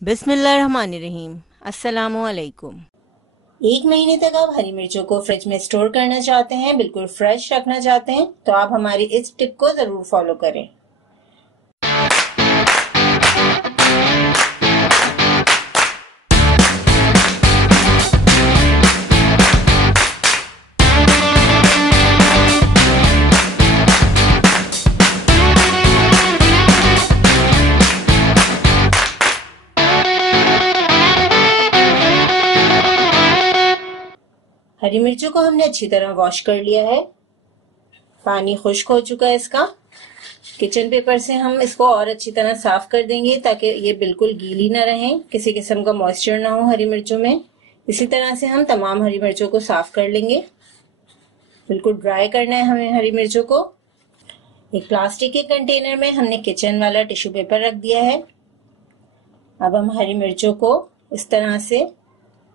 बिस्मिल्लाहिर्रहमानिर्रहीम। अस्सलामुअलैकुम। एक महीने तक आप हरी मिर्चों को फ्रिज में स्टोर करना चाहते हैं, बिल्कुल फ्रेश रखना चाहते हैं, तो आप हमारी इस टिप को जरूर फॉलो करें। हरी मिर्चों को हमने अच्छी तरह वॉश कर लिया है। पानी खुश्क हो चुका है इसका। किचन पेपर से हम इसको और अच्छी तरह साफ कर देंगे ताकि ये बिल्कुल गीली ना रहे, किसी किस्म का मॉइस्चर ना हो हरी मिर्चों में। इसी तरह से हम तमाम हरी मिर्चों को साफ कर लेंगे। बिल्कुल ड्राई करना है हमें हरी मिर्चों को। एक प्लास्टिक के कंटेनर में हमने किचन वाला टिश्यू पेपर रख दिया है। अब हम हरी मिर्चों को इस तरह से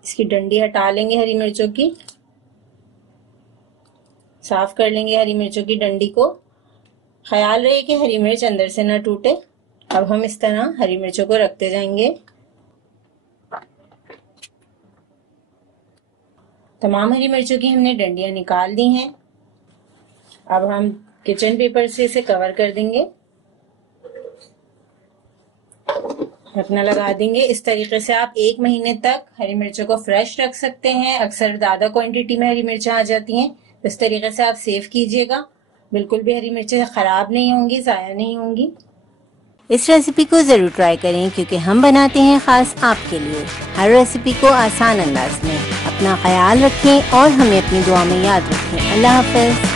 इसकी डंडी हटा लेंगे, हरी मिर्चों की साफ कर लेंगे हरी मिर्चों की डंडी को। ख्याल रहे कि हरी मिर्च अंदर से ना टूटे। अब हम इस तरह हरी मिर्चों को रखते जाएंगे। तमाम हरी मिर्चों की हमने डंडियां निकाल दी हैं। अब हम किचन पेपर से इसे कवर कर देंगे, ढकना लगा देंगे। इस तरीके से आप एक महीने तक हरी मिर्चों को फ्रेश रख सकते हैं। अक्सर ज्यादा क्वांटिटी में हरी मिर्चें आ जाती हैं, तो इस तरीके से आप सेव कीजिएगा। बिल्कुल भी हरी मिर्चें खराब नहीं होंगी, जाया नहीं होंगी। इस रेसिपी को ज़रूर ट्राई करें क्योंकि हम बनाते हैं ख़ास आपके लिए हर रेसिपी को आसान अंदाज में। अपना ख्याल रखें और हमें अपनी दुआ में याद रखें। अल्लाह हाफ़िज़।